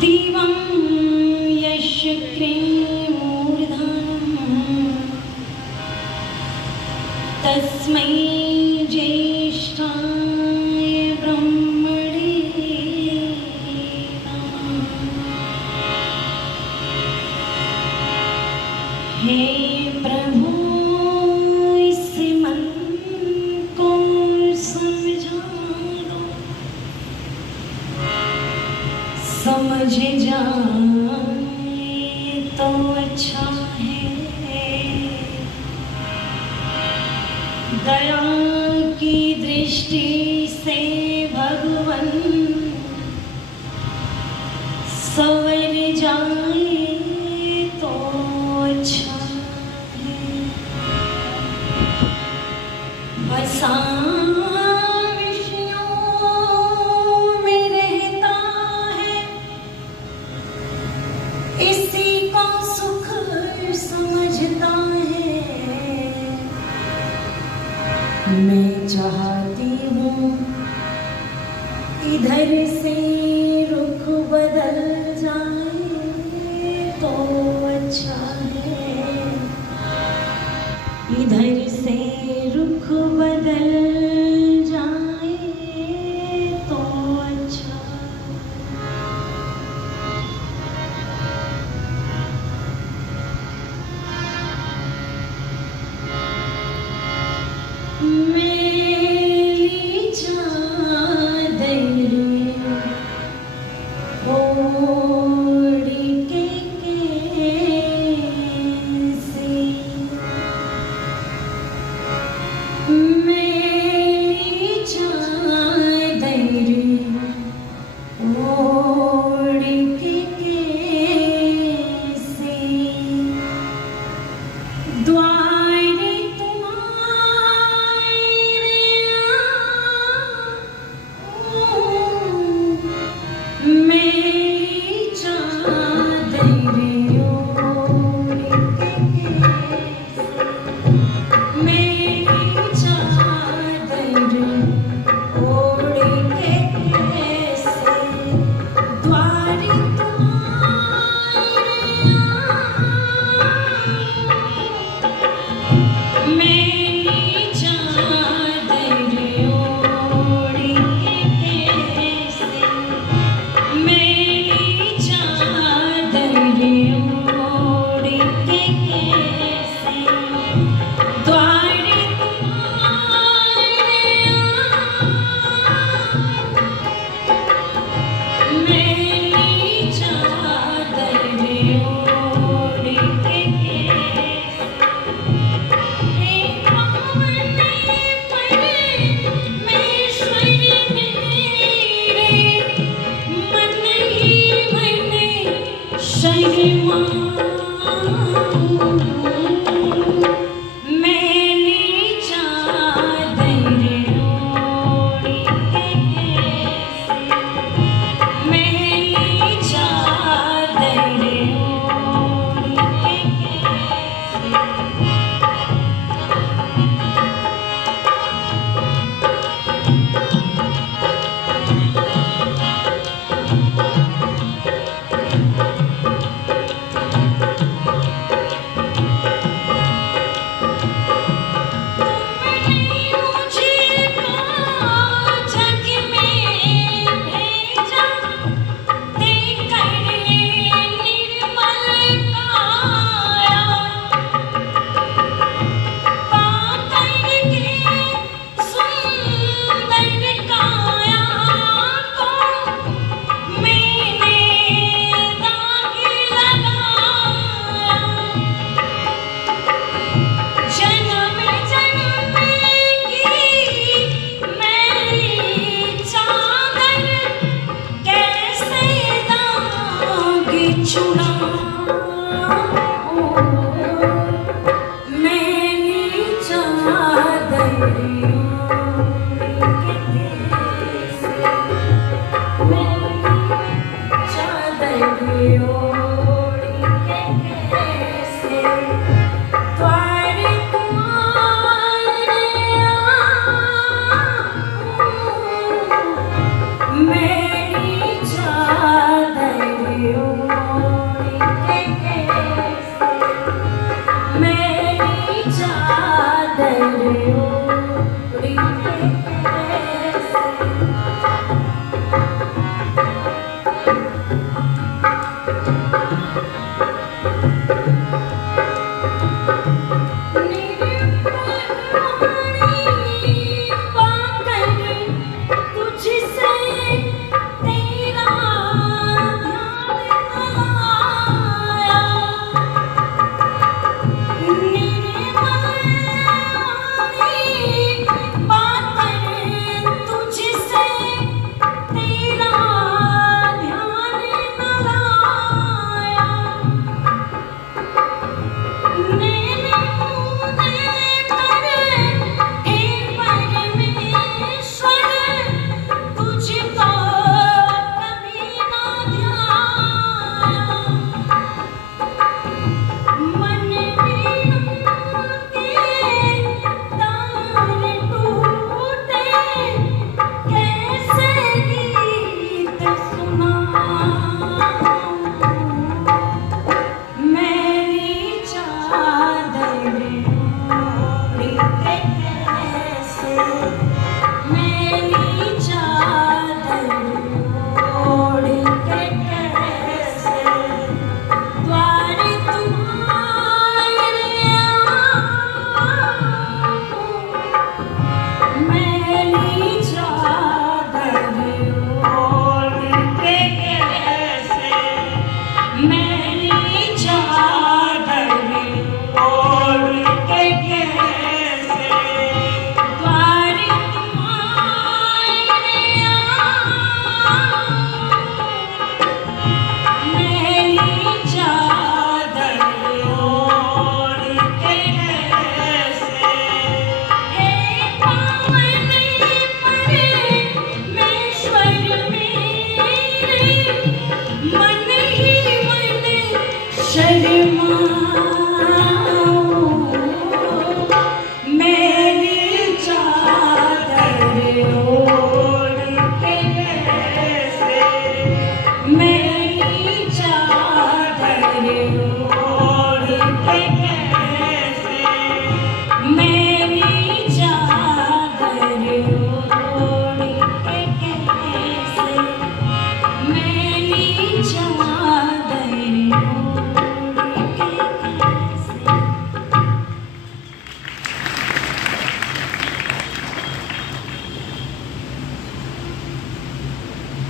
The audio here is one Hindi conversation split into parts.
दिवं यशक्रिमूर्धनं तस्मै ज्येष्ठाय ब्रह्मणे नमः। हे प्रभु इस मन को समझा दो, समझ जाए तो अच्छा है। दया की दृष्टि से भगवन संवर जाए तो अच्छा है। विषयों में रहता है, इसी को सुख समझता है। मैं चाहती हूँ इधर से रुख बदल जाए तो अच्छा है। इधर से रुख बदल जाए तो अच्छा। मेरी चादर ओढ़ के कैसे मैं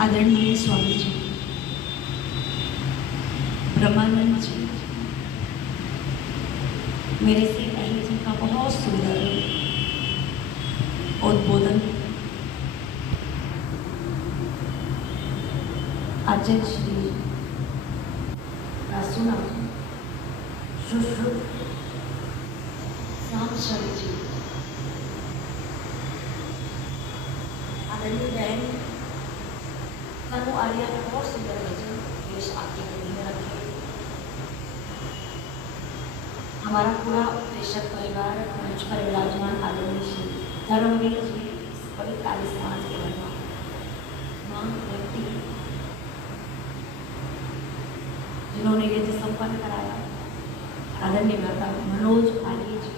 आदरणीय स्वामी जी, ब्रह्मानंद जी, मेरे से पहले जिनका बहुत सुंदर उद्बोधन आचार्य श्री सुना सुश्रुत श्याम जी, आदरणीय बहन नमो आर्या ने बहुत सुंदर भजन पेश आपके गति में रखे। हमारा पूरा प्रेषक परिवार मंच पर विराजमान आदरणीय श्री धर्मवीर जी, पवित्र आर्य समाज के महान व्यक्ति जिन्होंने यज्ञ संपन्न कराया, आदरणीय माता मनोज आर्य जी,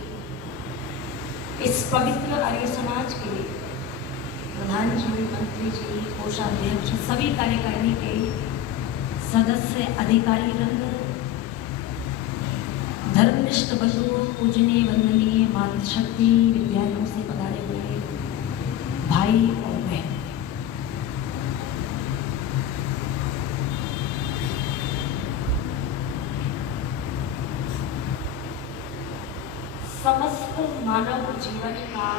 इस पवित्र आर्य समाज के प्रधान जी, मंत्री जी, कोषाध्यक्ष, सभी कार्यकारिणी के सदस्य, अधिकारी वृंद, धर्मनिष्ठ बंधुओं, पूजनीय वंदनीय मातृशक्ति विद्यालयों से पधारे हुए भाई और बहन, समस्त मानव जीवन का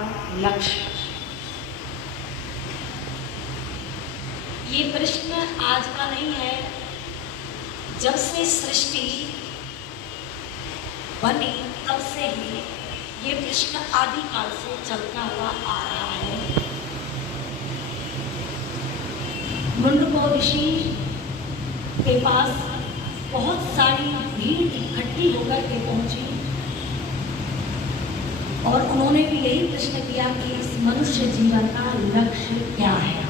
लक्ष्य। ये प्रश्न आज का नहीं है, जब से सृष्टि बनी तब से ही ये प्रश्न आदिकाल से चलता हुआ आ रहा है। मुंडको ऋषि के पास बहुत सारी भीड़ इकट्ठी होकर के पहुंची और उन्होंने भी यही प्रश्न किया कि इस मनुष्य जीवन का लक्ष्य क्या है।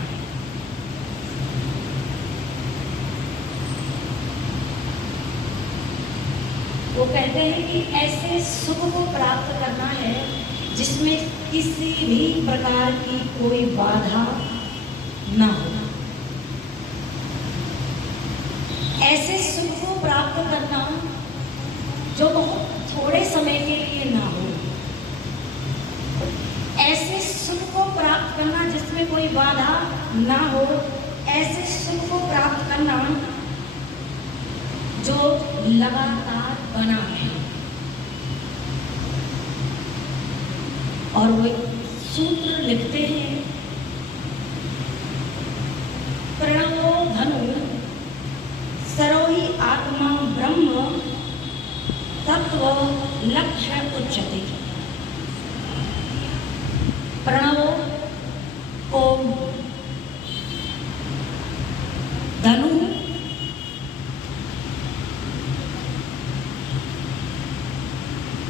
वो कहते हैं कि ऐसे सुख को प्राप्त करना है जिसमें किसी भी प्रकार की कोई बाधा ना हो। ऐसे सुख को प्राप्त करना जो बहुत थोड़े समय के लिए ना हो। ऐसे सुख को प्राप्त करना जिसमें कोई बाधा ना हो। ऐसे सुख को प्राप्त करना जो लगातार बना है। और वो सूत्र लिखते हैं, प्रणवो धनु सरोहि आत्मा ब्रह्म तत्व लक्ष्य उच्यते। प्रणवो ओम, धनु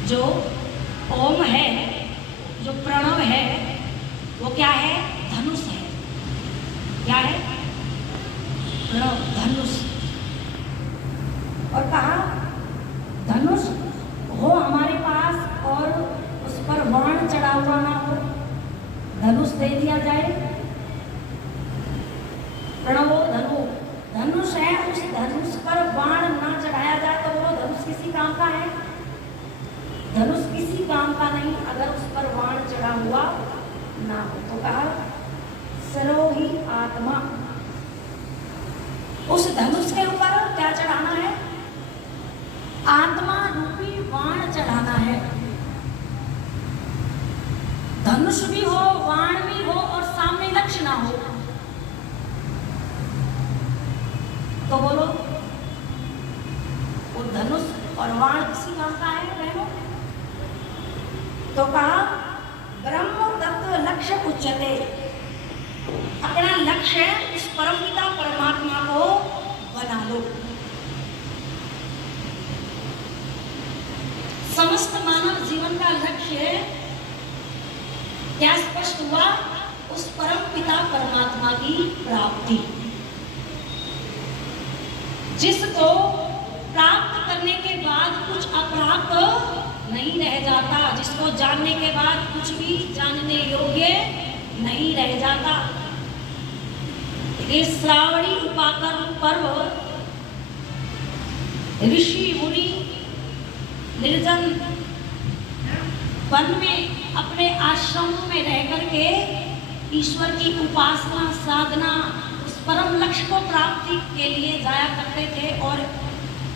जो ओम है, जो प्रणव है, वो क्या है? धनुष है। क्या है? प्रणव, धनुष। और कहा धनुष हो हमारे पास और उस पर बाण चढ़ा हुआ ना हो, धनुष दे दिया जाए। प्रणवो धनु, धनुष है, उस धनुष पर बाण ना चढ़ाया जाए तो वो धनुष किसी काम का है? धनुष किसी काम का नहीं अगर उस पर बाण चढ़ा हुआ ना हो। तो कहा सरोहि आत्मा, उस धनुष के ऊपर क्या चढ़ाना है? आत्मा रूपी बाण चढ़ाना है। धनुष भी हो, बाण भी हो और सामने लक्ष्य ना हो। तो बोलो वो धनुष और बाण किसी काम का है बहनों? तो कहा ब्रह्म तत्व लक्ष्य उच्यते। अपना लक्ष्य इस परमपिता परमात्मा को बना लो। समस्त मानव जीवन का लक्ष्य क्या स्पष्ट हुआ? उस परमपिता परमात्मा की प्राप्ति, जिसको प्राप्त करने के बाद कुछ अप्राप्त नहीं रह जाता, जिसको जानने के बाद कुछ भी जानने योग्य नहीं रह जाता। इस श्रावणी उपाकर्म पर्व ऋषि मुनि निर्जन वन में अपने आश्रमों में रह करके ईश्वर की उपासना साधना, उस परम लक्ष्य को प्राप्ति के लिए जाया करते थे और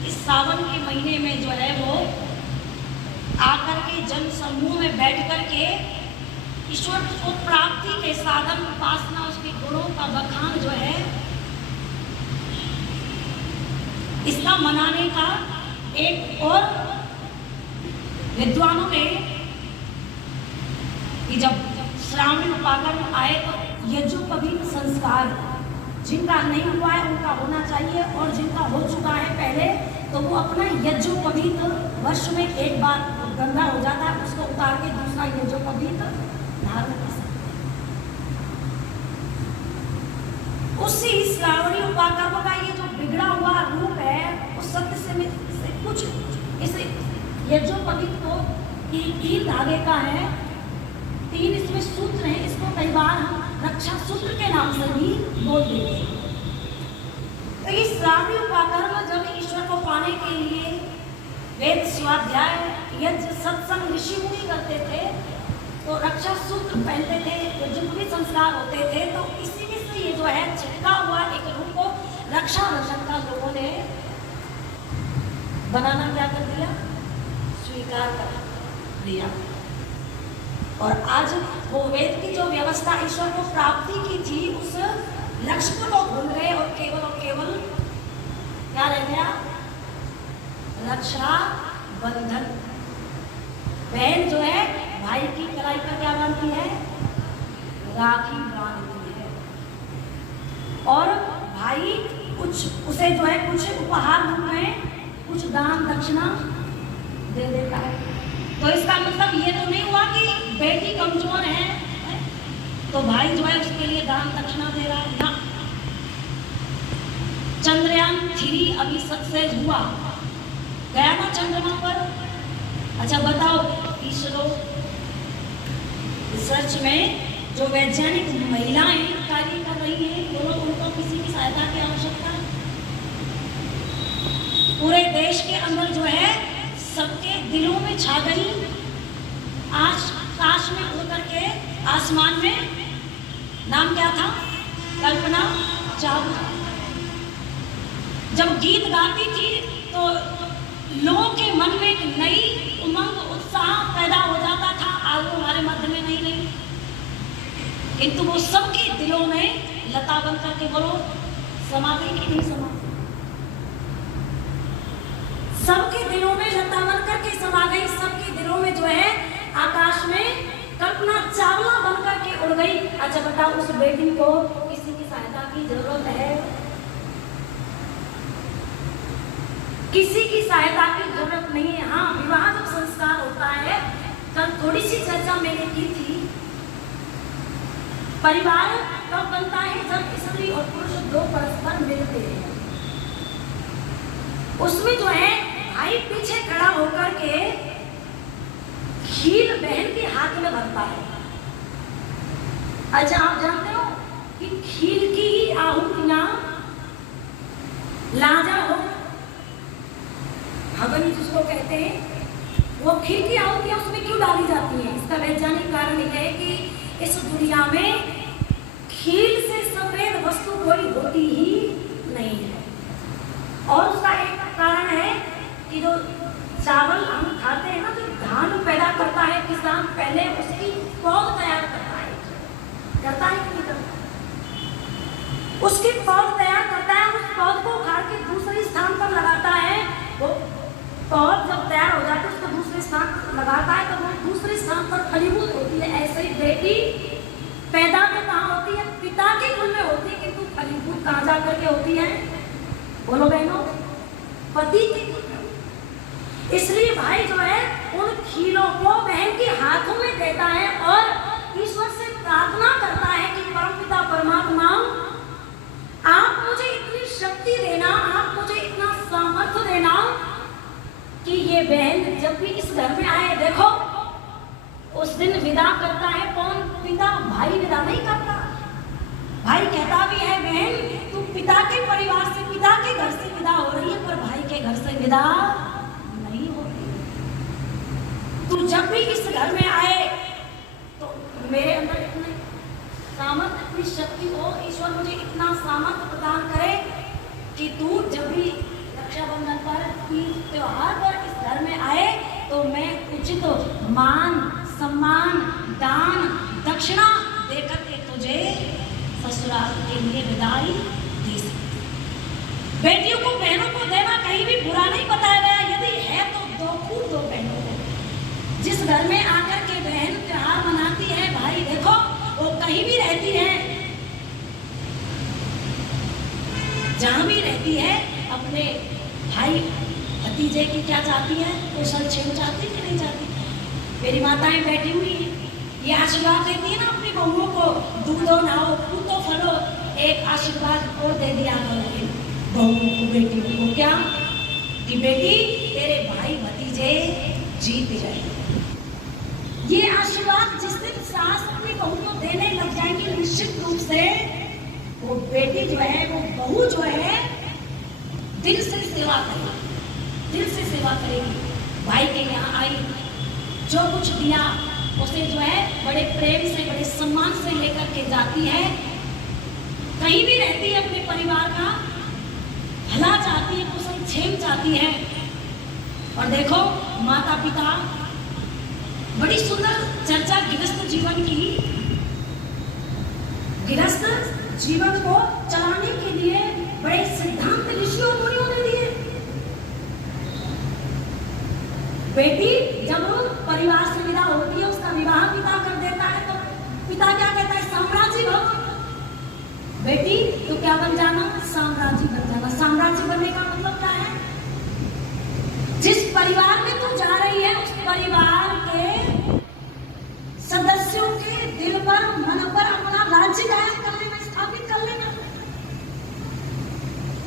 इस सावन के महीने में जो है वो आकर के जन समूह में बैठ कर के ईश्वर को प्राप्ति के साधन, उपासना, उसके गुणों का बखान जो है इसका मनाने का एक और विद्वानों ने कि जब श्रावणी उपाकर्म आए तो यज्ञोपवीत संस्कार जिनका नहीं हुआ है उनका होना चाहिए और जिनका हो चुका है पहले तो वो अपना यज्ञोपवीत वर्ष में एक बार गंगा हो जाता है, उसको उतार के दूसरा यज्ञोपवीत धारण कर सकते हैं। उसी श्रावणी उपाकर्म का ये जो बिगड़ा हुआ रूप है उस सत्य से कुछ इस यज्ञोपवीत को तीन धागे का है, 3 इसमें सूत्र हैं, इसको कई बार हम रक्षा सूत्र के नाम से भी बोल देते हैं। तो इस श्रावणी उपाकर्म जब ईश्वर को पाने के लिए वेद स्वाध्याय यज्ञ सत्संग ऋषि मुनि करते थे तो रक्षा सूत्र पहनते थे, यज्ञोपवीत संस्कार होते थे, तो इसी में से ये जो है छिटका हुआ एक रूप को रक्षा बंधन का लोगों ने बनाना क्या कर दिया, स्वीकार कर दिया। और आज वो वेद की जो व्यवस्था ईश्वर को प्राप्ति की थी उस लक्ष्य को लोग भूल गए और केवल क्या रह गया, रक्षा बंधन। बहन जो है भाई की कलाई पर क्या बांधती है, राखी बांधती है और भाई उसे जो है कुछ उपहार रूप में कुछ दान दक्षिणा दे देता है। तो इसका मतलब ये तो नहीं हुआ कि बेटी कमजोर है तो भाई जो है उसके लिए दान दक्षिणा दे रहा है ना। चंद्रयान 3 अभी सक्सेस हुआ, गया ना चंद्रमा पर। अच्छा बताओ, इसरो रिसर्च में जो वैज्ञानिक महिलाएं कार्य कर रही हैं वो लोग, उनको किसी की सहायता की आवश्यकता है। पूरे देश के अंदर जो है सबके दिलों में छा गई, आकाश में उड़ करके आसमान में, नाम क्या था, कल्पना चावला। जब गीत गाती थी तो लोगों के मन में एक नई उमंग उत्साह पैदा हो जाता था। आज वो हमारे मध्य में नहीं रही, किंतु वो सबके दिलों में लता बन करके बोलो समा गई कि नहीं समा, सबके दिलों में लता बन करके समा गई, सबके दिलों में जो है आकाश में कल्पना चावला बन करके उड़ गई। अच्छा बताओ, उस बेटी को किसी की सहायता की जरूरत है, किसी की सहायता की जरूरत नहीं है। हाँ, विवाह जब संस्कार होता है, कल थोड़ी सी चर्चा मैंने की थी, परिवार कब बनता है, जब स्त्री और पुरुष दो परस्पर मिलते हैं। उसमें जो है भाई पीछे खड़ा होकर के खील बहन के हाथ में भरता है। अच्छा आप जानते हो कि खील की ही आहुतियां लाजा हो हवन जिसको कहते हैं, वो खील की आहुतियां उसमें क्यों डाली जाती हैं? इसका वैज्ञानिक कारण यह है कि इस दुनिया में खील से सफेद वस्तु कोई होती ही नहीं है। और उसका एक कारण है कि जो चावल हम खाते हैं ना, जो धान पैदा करता है किसान, पहले उसकी पौध तैयार करता है कि नहीं करता? उसकी पौध तैयार करता है, उस पौध को उखाड़ के दूसरे स्थान पर लगाता है। वो पौध जब तैयार हो जाता है उसको दूसरे स्थान पर लगाता है तो वो दूसरे स्थान पर फलीभूत होती है। ऐसे ही बेटी पैदा तो कहाँ होती है, पिता के कुल में होती है, किंतु फलीभूत कहाँ जा करके होती है, बोलो बहनों, पति के कुल में। इसलिए भाई जो है उन खीलों को बहन के हाथों में देता है और ईश्वर से प्रार्थना करता है कि परमपिता परमात्मा, आप मुझे इतनी शक्ति देना, आप मुझे इतना सामर्थ्य देना कि ये बहन जब भी इस घर में आए, देखो उस दिन विदा करता है कौन? पिता। भाई विदा नहीं करता, भाई कहता भी है बहन तू पिता के परिवार से, पिता के घर से विदा हो रही है, पर भाई के घर से विदा नहीं हो रही। तू जब भी इस घर में आए तो मेरे अंदर इतनी सामर्थ्य, इतनी शक्ति हो, ईश्वर परमेश्वर मुझे इतना सामर्थ्य प्रदान करे कि तू जब भी रक्षाबंधन पर, तीज त्योहार पर इस घर में आए तो मैं उचित मान सम्मान दान दक्षिणा देकर के तुझे ससुराल के लिए विदाई दे सकती। बेटियों को बहनों को देना कहीं भी बुरा नहीं बताया गया, यदि है तो दो, खूब दो बहनों को। जिस घर में आकर के बहन त्योहार मनाती है, भाई देखो वो कहीं भी रहती है, जहां भी रहती है, अपने भाई भतीजे की क्या चाहती है, कुशल क्षेम चाहती कि नहीं चाहती। मेरी माताएं बैठी हुई हैं, ये आशीर्वाद देती है ना अपनी बहुओं को, दूधो नाओ पूतो फलो, एक आशीर्वाद और दे दिया करोगे बहुओं को, बेटियों को, क्या कि बेटी तेरे भाई भतीजे जीत रहे। ये आशीर्वाद जिस दिन सास अपनी बहू को देने लग जाएंगी, निश्चित रूप से वो बेटी जो है, वो बहू जो है, दिल से सेवा करेगी, दिल से सेवा करेगी। भाई के यहाँ आई, जो कुछ दिया उसे जो है बड़े प्रेम से, बड़े सम्मान से लेकर के जाती है। कहीं भी रहती है अपने परिवार का भला चाहती है, कुशल क्षेम चाहती है। और देखो माता पिता, बड़ी सुंदर चर्चा गृहस्थ जीवन की। गृहस्थ जीवन को चलाने के लिए बड़े सिद्धांत ऋषियों मुनियों ने दिए। बेटी जब परिवार से विदा होती है, उसका विवाह पिता कर देता है, तो पिता क्या कहता है, साम्राज्य भव। बेटी तो क्या बन जाना, साम्राज्य बन जाना। साम्राज्य बनने का मतलब क्या है, जिस परिवार में तू जा रही है उस परिवार के सदस्यों के दिल पर, मन पर अपना राज्य कायम कर लेना, स्थापित कर लेना।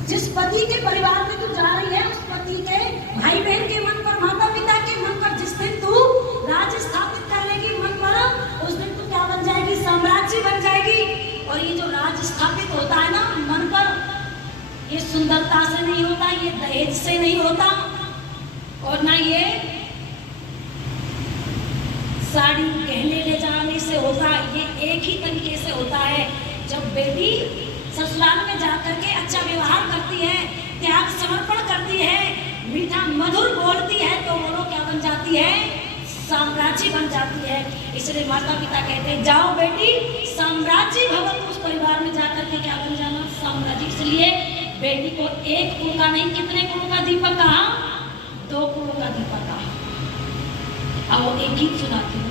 जिस पति के परिवार में तू जा रही है, उस पति के भाई बहन के मन पर, माता पिता के मन पर जिस दिन तू राज्य स्थापित कर लेगी मन पर, उस दिन तू क्या बन जाएगी, साम्राज्य बन जाएगी। और ये जो राज्य स्थापित होता है ना मन पर, ये सुंदरता से नहीं होता, ये दहेज से नहीं होता, और ना ये साड़ी गहने ले जाने से होता। ये एक ही तरीके से होता है, जब बेटी ससुराल में जाकर के अच्छा व्यवहार करती है, त्याग समर्पण करती है, मीठा मधुर बोलती है, तो वो लोग क्या बन जाती है, साम्राज्य बन जाती है। इसलिए माता पिता कहते हैं जाओ बेटी साम्राज्य भवन, उस परिवार में जाकर के क्या बन जाना, साम्राज्य। इसलिए बेटी को एक कुल का नहीं, कितने कुलों का दीपक कहा, 2 कुलों का दीपक कहा। अब वो एक गीत सुनाती हूँ।